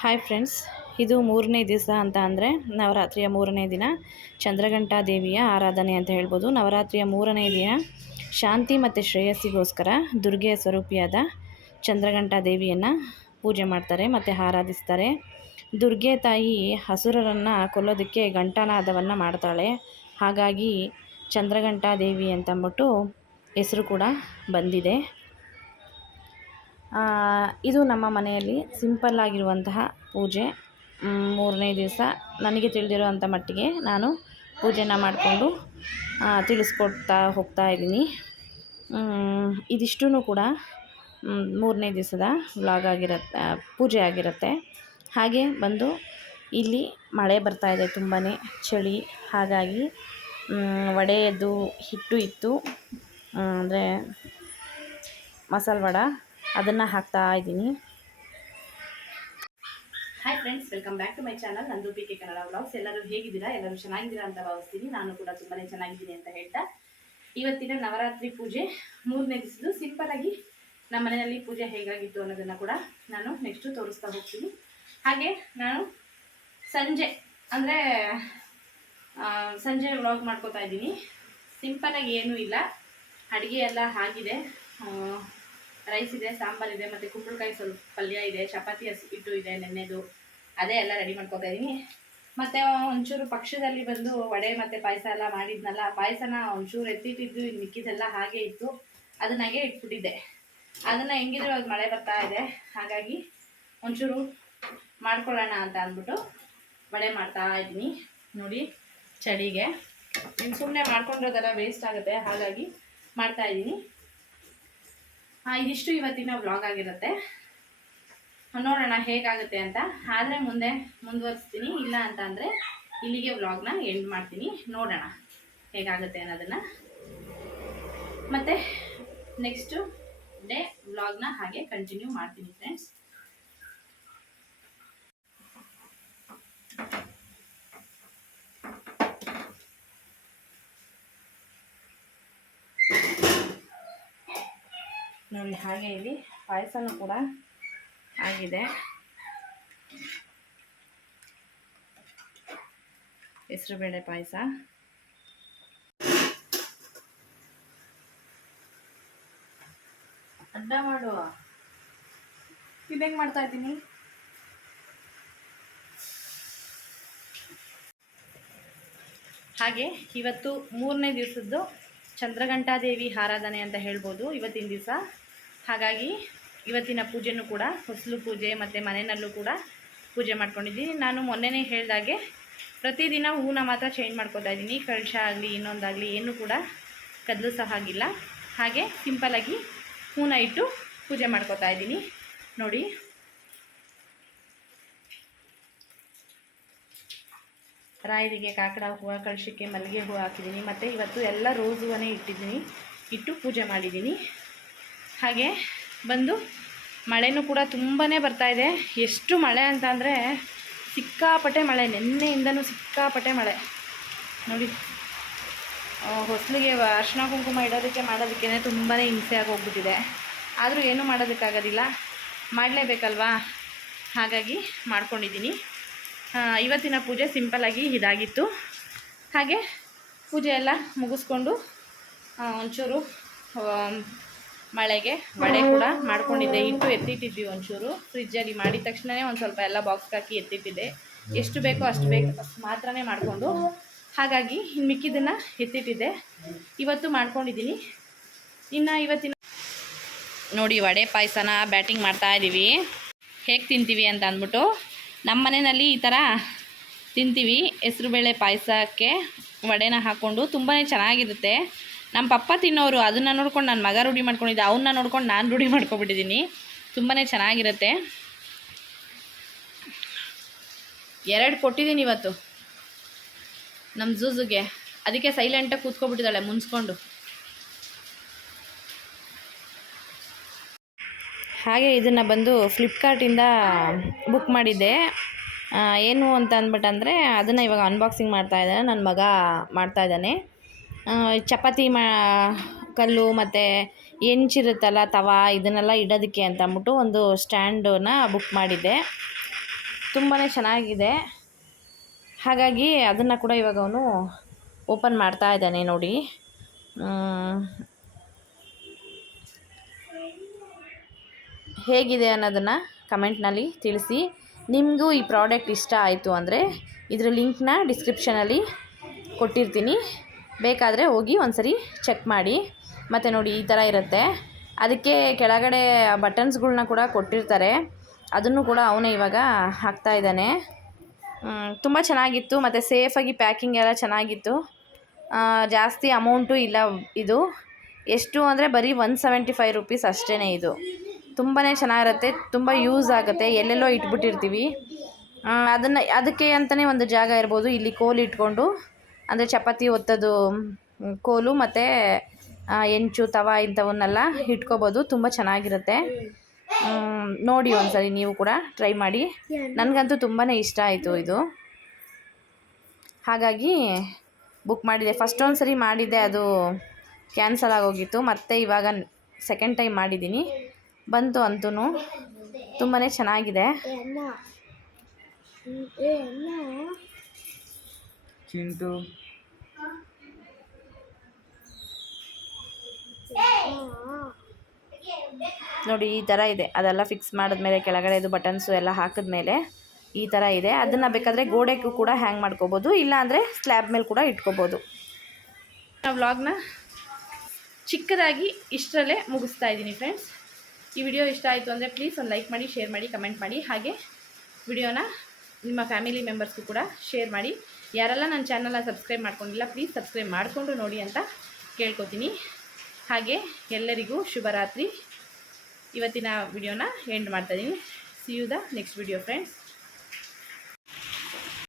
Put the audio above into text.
Hi friends ಇದು ಮೂರನೇ ದಿವಸ ಅಂತ ಅಂದರೆ ನವರಾತ್ರಿಯ ಮೂರನೇ ದಿನ ಚಂದ್ರಘಂಟಾ ದೇವಿಯ ಆರಾಧನೆ ಅಂತ ಹೇಳ್ಬೋದು. ನವರಾತ್ರಿಯ ಮೂರನೇ ದಿನ ಶಾಂತಿ ಮತ್ತು ಶ್ರೇಯಸ್ಸಿಗೋಸ್ಕರ ದುರ್ಗೆಯ ಸ್ವರೂಪಿಯಾದ ಚಂದ್ರಘಂಟಾ ದೇವಿಯನ್ನು ಪೂಜೆ ಮಾಡ್ತಾರೆ ಮತ್ತು ಆರಾಧಿಸ್ತಾರೆ. ದುರ್ಗೆ ತಾಯಿ ಹಸುರರನ್ನು ಕೊಲ್ಲೋದಕ್ಕೆ ಘಂಟಾನಾದವನ್ನು ಮಾಡ್ತಾಳೆ. ಹಾಗಾಗಿ ಚಂದ್ರಘಂಟಾ ದೇವಿ ಅಂತಂದ್ಬಿಟ್ಟು ಹೆಸರು ಕೂಡ ಬಂದಿದೆ. ಇದು ನಮ್ಮ ಮನೆಯಲ್ಲಿ ಸಿಂಪಲ್ ಆಗಿರುವಂತಹ ಪೂಜೆ. ಮೂರನೇ ದಿವಸ ನನಗೆ ತಿಳಿದಿರುವಂಥ ಮಟ್ಟಿಗೆ ನಾನು ಪೂಜೆನ ಮಾಡಿಕೊಂಡು ತಿಳಿಸ್ಕೊಡ್ತಾ ಹೋಗ್ತಾ ಇದ್ದೀನಿ. ಇದಿಷ್ಟೂ ಕೂಡ ಮೂರನೇ ದಿವಸದ ವ್ಲಾಗ್ ಆಗಿರುತ್ತೆ ಪೂಜೆ ಆಗಿರುತ್ತೆ. ಹಾಗೆ ಬಂದು ಇಲ್ಲಿ ಮಳೆ ಬರ್ತಾ ಇದೆ ತುಂಬಾ ಚಳಿ. ಹಾಗಾಗಿ ವಡೆಯದು ವಡೆಯದ್ದು ಹಿಟ್ಟು ಇತ್ತು. ಅಂದರೆ ಮಸಾಲೆ ವಡ. ಅದನ್ನು ಹಾಕ್ತಾ ಇದ್ದೀನಿ. Hi friends welcome back to my channel Nandu P K Kannada vlogs ಎಲ್ಲರೂ ಹೇಗಿದ್ದೀರಾ? ಎಲ್ಲರೂ ಚೆನ್ನಾಗಿದ್ದೀರಾ ಅಂತ ಭಾವಿಸ್ತೀನಿ. ನಾನು ಕೂಡ ತುಂಬಾ ಚೆನ್ನಾಗಿದ್ದೀನಿ ಅಂತ ಹೇಳ್ತಾ. ಇವತ್ತಿನ ನವರಾತ್ರಿ ಪೂಜೆ ಮೂರನೇ ದಿವಸದ್ದು. ಆಗಿ ನಮ್ಮ ಮನೆಯಲ್ಲಿ ಪೂಜೆ ಹೇಗಾಗಿತ್ತು ಅನ್ನೋದನ್ನು ಕೂಡ ನಾನು ನೆಕ್ಸ್ಟು ತೋರಿಸ್ತಾ ಹೋಗ್ತೀನಿ. ಹಾಗೆ ನಾನು ಸಂಜೆ, ಅಂದರೆ ಸಂಜೆ ವ್ಲಾಗ್ ಮಾಡ್ಕೋತಾ ಇದ್ದೀನಿ. ಆಗಿ ಏನೂ ಇಲ್ಲ. ಅಡುಗೆ ಎಲ್ಲ ಆಗಿದೆ. ರೈಸ್ ಇದೆ, ಸಾಂಬಾರ್ ಇದೆ, ಮತ್ತು ಕುಂಬಳಕಾಯಿ ಸ್ವಲ್ಪ ಪಲ್ಯ ಇದೆ, ಚಪಾತಿ ಹಿಟ್ಟು ಇದೆ, ನೆನ್ನೆದು. ಅದೇ ಎಲ್ಲ ರೆಡಿ ಮಾಡ್ಕೊತಾ ಇದ್ದೀನಿ ಮತ್ತು ಒಂಚೂರು ಪಕ್ಷದಲ್ಲಿ ಬಂದು ವಡೆ ಮತ್ತು ಪಾಯಸ ಎಲ್ಲ ಮಾಡಿದ್ನಲ್ಲ, ಪಾಯಸನ ಒಂಚೂರು ಎತ್ತಿಟ್ಟಿದ್ದು, ಇನ್ನು ಮಿಕ್ಕಿದೆಲ್ಲ ಹಾಗೆ ಇತ್ತು. ಅದನ್ನಾಗೆ ಇಟ್ಬಿಟ್ಟಿದ್ದೆ. ಅದನ್ನು ಹೆಂಗಿದ್ರು ಅದು ಮಳೆ ಬರ್ತಾ ಇದೆ. ಹಾಗಾಗಿ ಒಂಚೂರು ಮಾಡ್ಕೊಳ್ಳೋಣ ಅಂತ ಅಂದ್ಬಿಟ್ಟು ವಡೆ ಮಾಡ್ತಾ ಇದ್ದೀನಿ. ನೋಡಿ, ಚಳಿಗೆ. ಇನ್ನು ಸುಮ್ಮನೆ ಮಾಡ್ಕೊಂಡಿರೋದೆಲ್ಲ ವೇಸ್ಟ್ ಆಗುತ್ತೆ. ಹಾಗಾಗಿ ಮಾಡ್ತಾ ಇದ್ದೀನಿ. ಇದಿಷ್ಟು ಇವತ್ತಿನ ವ್ಲಾಗ್ ಆಗಿರುತ್ತೆ. ನೋಡೋಣ ಹೇಗಾಗುತ್ತೆ ಅಂತ. ಆದರೆ ಮುಂದೆ ಮುಂದುವರಿಸ್ತೀನಿ. ಇಲ್ಲ ಅಂತ ಅಂದರೆ ಇಲ್ಲಿಗೆ ವ್ಲಾಗ್ನ ಎಂಡ್ ಮಾಡ್ತೀನಿ. ನೋಡೋಣ ಹೇಗಾಗುತ್ತೆ ಅನ್ನೋದನ್ನು. ಮತ್ತು ನೆಕ್ಸ್ಟು ಡೇ ವ್ಲಾಗ್ನ ಹಾಗೆ ಕಂಟಿನ್ಯೂ ಮಾಡ್ತೀನಿ ಫ್ರೆಂಡ್ಸ್ ನೋಡಿ ಹಾಗೆ ಇಲ್ಲಿ ಪಾಯಸನೂ ಕೂಡ ಆಗಿದೆ. ಹೆಸರುಬೇಳೆ ಪಾಯಸ. ಅಡ್ಡ ಮಾಡು ಇದೇಗೆ ಮಾಡ್ತಾ ಇದ್ದೀನಿ? ಹಾಗೆ ಇವತ್ತು ಮೂರನೇ ದಿವಸದ್ದು ಚಂದ್ರಘಂಟಾದೇವಿ ಆರಾಧನೆ ಅಂತ ಹೇಳ್ಬೋದು ಇವತ್ತಿನ ದಿವಸ. ಹಾಗಾಗಿ ಇವತ್ತಿನ ಪೂಜೆನೂ ಕೂಡ ಹೊಸಲು ಪೂಜೆ ಮತ್ತು ಮನೆಯಲ್ಲೂ ಕೂಡ ಪೂಜೆ ಮಾಡ್ಕೊಂಡಿದ್ದೀನಿ. ನಾನು ಮೊನ್ನೆನೇ ಹೇಳಿದಾಗೆ ಪ್ರತಿದಿನ ಹೂನ ಮಾತ್ರ ಚೇಂಜ್ ಮಾಡ್ಕೊತಾ ಇದ್ದೀನಿ. ಕಳಶ ಆಗಲಿ, ಇನ್ನೊಂದಾಗಲಿ ಏನೂ ಕೂಡ ಕದಲು ಸಹ ಆಗಿಲ್ಲ. ಹಾಗೆ ಸಿಂಪಲಾಗಿ ಹೂನ ಇಟ್ಟು ಪೂಜೆ ಮಾಡ್ಕೊತಾ ಇದ್ದೀನಿ. ನೋಡಿ. ರಾಯರಿಗೆ ಕಾಕಡ ಹೂವು, ಕಳಶಕ್ಕೆ ಮಲ್ಲಿಗೆ ಹೂವು ಹಾಕಿದ್ದೀನಿ. ಮತ್ತು ಇವತ್ತು ಎಲ್ಲ ರೋಸ್ ಹೂವನ್ನೇ ಇಟ್ಟಿದ್ದೀನಿ. ಇಟ್ಟು ಪೂಜೆ ಮಾಡಿದ್ದೀನಿ. ಹಾಗೆ ಬಂದು ಮಳೆನೂ ಕೂಡ ತುಂಬಾ ಇದೆ. ಎಷ್ಟು ಮಳೆ ಅಂತ ಅಂದರೆ ಸಿಕ್ಕಾಪಟ್ಟೆ ಮಳೆ, ನಿನ್ನೆಯಿಂದನೂ ಸಿಕ್ಕಾಪಟ್ಟೆ ಮಳೆ. ನೋಡಿ ಹೊಸಲಿಗೆ ಅರ್ಶಿನ ಕುಂಕುಮ ಇಡೋದಕ್ಕೆ ಮಾಡೋದಕ್ಕೆ ತುಂಬಾ ಹಿಂಸೆ ಆಗೋಗ್ಬಿಟ್ಟಿದೆ. ಆದರೂ ಏನೂ ಮಾಡೋದಕ್ಕಾಗೋದಿಲ್ಲ. ಮಾಡಲೇಬೇಕಲ್ವಾ? ಹಾಗಾಗಿ ಮಾಡ್ಕೊಂಡಿದ್ದೀನಿ. ಇವತ್ತಿನ ಪೂಜೆ ಸಿಂಪಲ್ಲಾಗಿ ಇದಾಗಿತ್ತು. ಹಾಗೆ ಪೂಜೆ ಎಲ್ಲ ಮುಗಿಸ್ಕೊಂಡು ಒಂಚೂರು ಮಳೆಗೆ ವಡೆ ಕೂಡ ಮಾಡ್ಕೊಂಡಿದ್ದೆ. ಇಟ್ಟು ಎತ್ತಿಟ್ಟಿದ್ವಿ ಒಂಚೂರು. ಫ್ರಿಜ್ಜಲ್ಲಿ ಮಾಡಿದ ತಕ್ಷಣವೇ ಒಂದು ಸ್ವಲ್ಪ ಎಲ್ಲ ಬಾಕ್ಸ್ ಹಾಕಿ ಎತ್ತಿಟ್ಟಿದ್ದೆ. ಎಷ್ಟು ಬೇಕೋ ಅಷ್ಟು ಬೇಕು ಮಾತ್ರನೇ ಮಾಡಿಕೊಂಡು, ಹಾಗಾಗಿ ಇನ್ನು ಮಿಕ್ಕಿದ್ದನ್ನು ಎತ್ತಿಟ್ಟಿದ್ದೆ. ಇವತ್ತು ಮಾಡ್ಕೊಂಡಿದ್ದೀನಿ. ಇನ್ನು ಇವತ್ತಿನ ನೋಡಿ, ವಡೆ ಪಾಯಸನ ಬ್ಯಾಟಿಂಗ್ ಮಾಡ್ತಾ ಇದ್ದೀವಿ ಹೇಗೆ ತಿಂತೀವಿ ಅಂತ ಅಂದ್ಬಿಟ್ಟು. ನಮ್ಮ ಮನೆಯಲ್ಲಿ ಈ ಥರ ತಿಂತೀವಿ. ಹೆಸರುಬೇಳೆ ಪಾಯಸಕ್ಕೆ ವಡೆನ ಹಾಕ್ಕೊಂಡು ತುಂಬಾ ಚೆನ್ನಾಗಿರುತ್ತೆ. ನಮ್ಮ ಪಪ್ಪ ತಿನ್ನೋರು ಅದನ್ನು ನೋಡ್ಕೊಂಡು ನನ್ನ ಮಗ ರೂಢಿ ಮಾಡ್ಕೊಂಡಿದ್ದೆ ಅವನ್ನ ನೋಡ್ಕೊಂಡು ನಾನು ರೂಢಿ ಮಾಡ್ಕೊಬಿಟ್ಟಿದ್ದೀನಿ ತುಂಬಾ ಚೆನ್ನಾಗಿರುತ್ತೆ. ಎರಡು ಕೊಟ್ಟಿದ್ದೀನಿ ಇವತ್ತು. ನಮ್ಮ ಜೂಜುಗೆ ಅದಕ್ಕೆ ಸೈಲೆಂಟಾಗಿ ಕೂತ್ಕೊಬಿಟ್ಟಿದ್ದಾಳೆ, ಮುನ್ಸ್ಕೊಂಡು. ಹಾಗೆ ಇದನ್ನು ಬಂದು ಫ್ಲಿಪ್ಕಾರ್ಟಿಂದ ಬುಕ್ ಮಾಡಿದ್ದೆ. ಏನು ಅಂತ ಅಂದ್ಬಿಟ್ಟು ಅಂದರೆ ಅದನ್ನು ಇವಾಗ ಅನ್ಬಾಕ್ಸಿಂಗ್ ಮಾಡ್ತಾ ಇದ್ದಾನೆ. ನನ್ನ ಮಗ ಮಾಡ್ತಾ ಇದ್ದಾನೆ. ಚಪಾತಿ ಮಾ, ಕಲ್ಲು ಮತ್ತು ಹೆಂಚಿರುತ್ತಲ್ಲ ತವಾ, ಇದನ್ನೆಲ್ಲ ಇಡೋದಕ್ಕೆ ಅಂತ ಅಂದ್ಬಿಟ್ಟು ಒಂದು ಸ್ಟ್ಯಾಂಡನ್ನ ಬುಕ್ ಮಾಡಿದ್ದೆ. ತುಂಬಾ ಚೆನ್ನಾಗಿದೆ. ಹಾಗಾಗಿ ಅದನ್ನು ಕೂಡ ಇವಾಗ ಅವನು ಓಪನ್ ಮಾಡ್ತಾ ಇದ್ದಾನೆ ನೋಡಿ. ಹೇಗಿದೆ ಅನ್ನೋದನ್ನು ಕಮೆಂಟ್ನಲ್ಲಿ ತಿಳಿಸಿ. ನಿಮಗೂ ಈ ಪ್ರಾಡಕ್ಟ್ ಇಷ್ಟ ಆಯಿತು ಅಂದರೆ ಇದರ ಲಿಂಕ್ನ ಡಿಸ್ಕ್ರಿಪ್ಷನಲ್ಲಿ ಕೊಟ್ಟಿರ್ತೀನಿ. ಬೇಕಾದರೆ ಹೋಗಿ ಒಂದ್ಸರಿ ಚೆಕ್ ಮಾಡಿ. ಮತ್ತು ನೋಡಿ ಈ ಥರ ಇರುತ್ತೆ. ಅದಕ್ಕೆ ಕೆಳಗಡೆ ಬಟನ್ಸ್ಗಳನ್ನ ಕೂಡ ಕೊಟ್ಟಿರ್ತಾರೆ. ಅದನ್ನು ಕೂಡ ಅವನೇ ಇವಾಗ ಹಾಕ್ತಾ ಇದ್ದಾನೆ. ತುಂಬ ಚೆನ್ನಾಗಿತ್ತು. ಮತ್ತು ಸೇಫಾಗಿ ಪ್ಯಾಕಿಂಗ್ ಎಲ್ಲ ಚೆನ್ನಾಗಿತ್ತು. ಜಾಸ್ತಿ ಅಮೌಂಟು ಇಲ್ಲ ಇದು. ಎಷ್ಟು ಅಂದರೆ ಬರೀ ಒನ್ ಸೆವೆಂಟಿ ಫೈವ್ ರುಪೀಸ್ ಅಷ್ಟೇ ಇದು. ತುಂಬಾ ಚೆನ್ನಾಗಿರುತ್ತೆ, ತುಂಬ ಯೂಸ್ ಆಗುತ್ತೆ, ಎಲ್ಲೆಲ್ಲೋ ಇಟ್ಬಿಟ್ಟಿರ್ತೀವಿ. ಅದನ್ನು, ಅದಕ್ಕೆ ಅಂತಲೇ ಒಂದು ಜಾಗ ಇರ್ಬೋದು, ಇಲ್ಲಿ ಕೋಲು ಇಟ್ಕೊಂಡು, ಅಂದರೆ ಚಪಾತಿ ಒತ್ತೋದು ಕೋಲು ಮತ್ತು ಹೆಂಚು, ತವ ಇಂಥವನ್ನೆಲ್ಲ ಇಟ್ಕೋಬೋದು, ತುಂಬ ಚೆನ್ನಾಗಿರುತ್ತೆ. ನೋಡಿ ಒಂದ್ಸರಿ ನೀವು ಕೂಡ ಟ್ರೈ ಮಾಡಿ. ನನಗಂತೂ ತುಂಬಾ ಇಷ್ಟ ಆಯಿತು ಇದು. ಹಾಗಾಗಿ ಬುಕ್ ಮಾಡಿದೆ. ಫಸ್ಟ್ ಒಂದ್ಸರಿ ಮಾಡಿದ್ದೆ, ಅದು ಕ್ಯಾನ್ಸಲ್ ಆಗೋಗಿತ್ತು. ಮತ್ತೆ ಇವಾಗ ಸೆಕೆಂಡ್ ಟೈಮ್ ಮಾಡಿದ್ದೀನಿ. ಬಂತು ಅಂತೂ ತುಂಬಾ ಚೆನ್ನಾಗಿದೆ. ಚಿಂಟು. ನೋಡಿ ಈ ಥರ ಇದೆ. ಅದೆಲ್ಲ ಫಿಕ್ಸ್ ಮಾಡಿದ್ಮೇಲೆ ಕೆಳಗಡೆ ಇದು ಬಟನ್ಸು ಎಲ್ಲ ಹಾಕಿದ್ಮೇಲೆ ಈ ಥರ ಇದೆ. ಅದನ್ನು ಬೇಕಾದರೆ ಗೋಡೆಗೂ ಕೂಡ ಹ್ಯಾಂಗ್ ಮಾಡ್ಕೋಬೋದು. ಇಲ್ಲಾಂದರೆ ಸ್ಲ್ಯಾಬ್ ಮೇಲೆ ಕೂಡ ಇಟ್ಕೋಬೋದು. ವ್ಲಾಗ್ನ ಚಿಕ್ಕದಾಗಿ ಇಷ್ಟರಲ್ಲೇ ಮುಗಿಸ್ತಾ ಇದ್ದೀನಿ ಫ್ರೆಂಡ್ಸ್ ಈ ವಿಡಿಯೋ ಇಷ್ಟ ಆಯಿತು ಅಂದರೆ ಪ್ಲೀಸ್ ಒಂದು ಲೈಕ್ ಮಾಡಿ ಶೇರ್ ಮಾಡಿ ಕಮೆಂಟ್ ಮಾಡಿ. ಹಾಗೆ ವಿಡಿಯೋನ ನಿಮ್ಮ ಫ್ಯಾಮಿಲಿ ಮೆಂಬರ್ಸ್ಗೂ ಕೂಡ ಶೇರ್ ಮಾಡಿ. ಯಾರೆಲ್ಲ ನನ್ನ ಚಾನಲ್ನ ಸಬ್ಸ್ಕ್ರೈಬ್ ಮಾಡ್ಕೊಂಡಿಲ್ಲ ಪ್ಲೀಸ್ ಸಬ್ಸ್ಕ್ರೈಬ್ ಮಾಡಿಕೊಂಡು ನೋಡಿ ಅಂತ ಕೇಳ್ಕೊತೀನಿ. ಹಾಗೆ ಎಲ್ಲರಿಗೂ ಶುಭರಾತ್ರಿ. ಇವತ್ತಿನ ವಿಡಿಯೋನ ಎಂಡ್ ಮಾಡ್ತಾಯಿದ್ದೀನಿ see you the next video friends